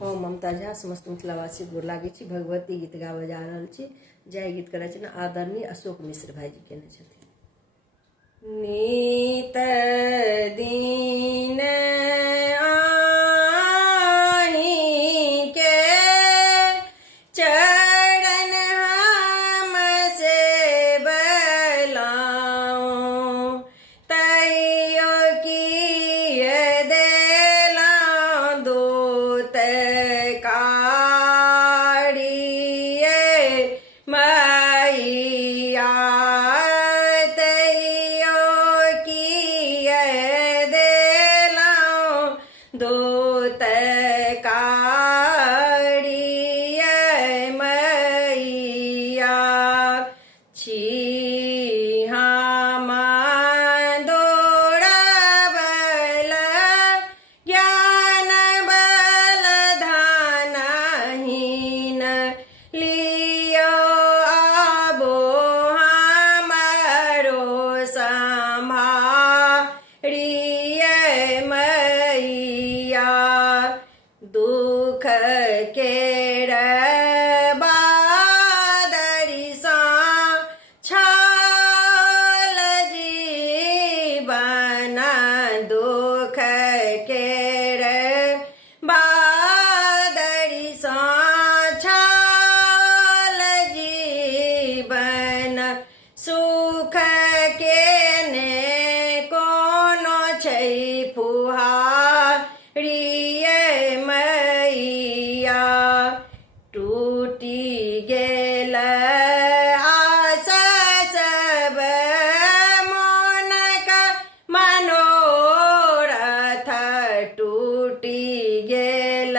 हम ममता झा समस्त मिथिलावासी गोर लागे छी। भगवती गीत गाबऽ जा रहल छी। जय गीत के रचना आदरणीय अशोक मिश्र भाईजी केने छथिन। नीत दिन आही के चरण हम से बलाऊं, तैयो किए देलां दूत कारिये मैया, दूत कारिये मैया। छी हम दौड़बल ज्ञान बल धनहीन, लियो आबो हमरो सम्हारिये मैया। दुख केर बादरी सा छाल जीवन, दुख केर बादरी सा छाल जीवन, सुख केने कोनो छै फुहारिये मैया। टूटी गेल आशा सब मोनक मनोरथ, टूटी गेल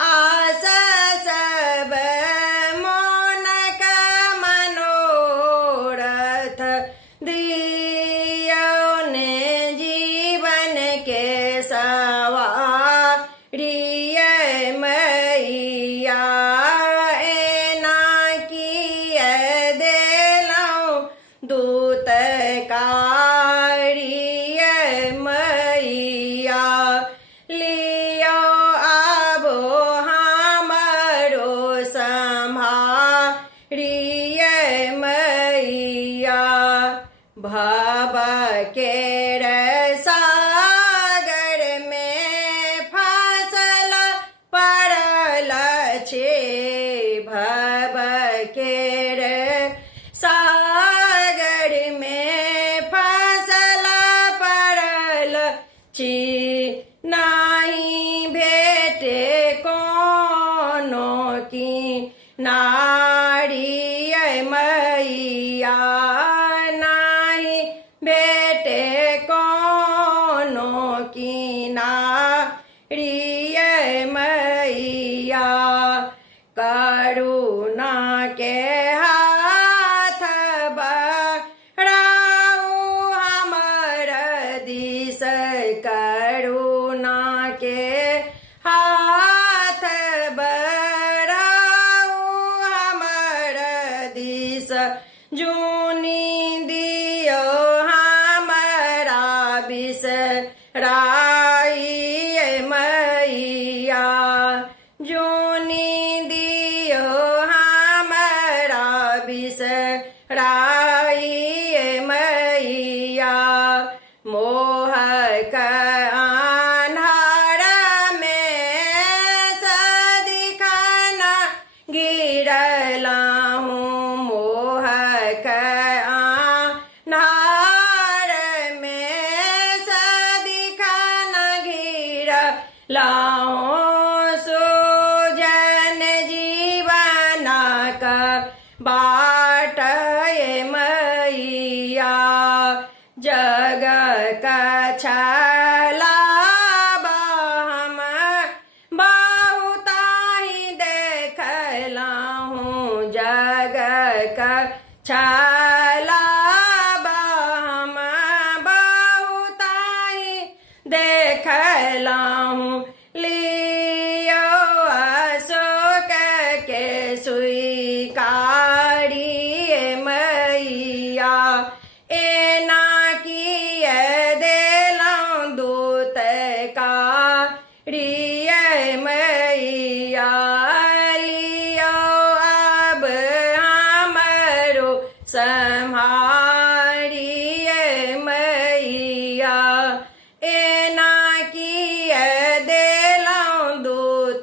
आशा सब मोनक मनोरथ, दियो ने जीवन के सवारिये मैया। एना किए देलां दूत कारिये मैया, लियो आबो हमरो सम्हारिये मैया। भव केर सागर में फसल पड़ल छे, भव केर सागर में फसल पड़ल छी, नाही भेटे कोनो की नारिये मैया, नाही भेटे कोनो की नारिये मैया। करुणा के हाथ बढ़ाऊ हमर दिस, करुणा के हाथ बढ़ाऊ हमर दिस, जूनी दियो हमरा बिसराइये मैया। जूनी दियो हमरा बिसराइये मैया। मोहक अन्हार में सदिखन गिरला हूँ, मोहक अन्हार में सदिखन गिरला हूँ, सुजन जीवन का बाट मैया। जग कछला हम बहुताही देखला हूँ, जग कछला हम बहुताही देखला हूँ, लियो अशोक के स्वीकारिये मैया। एना किए देलां दूत का रिये में सम्हारिए मैया एना किए देलौं दूत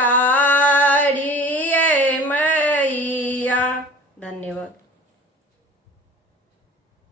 कारिए मैया। धन्यवाद।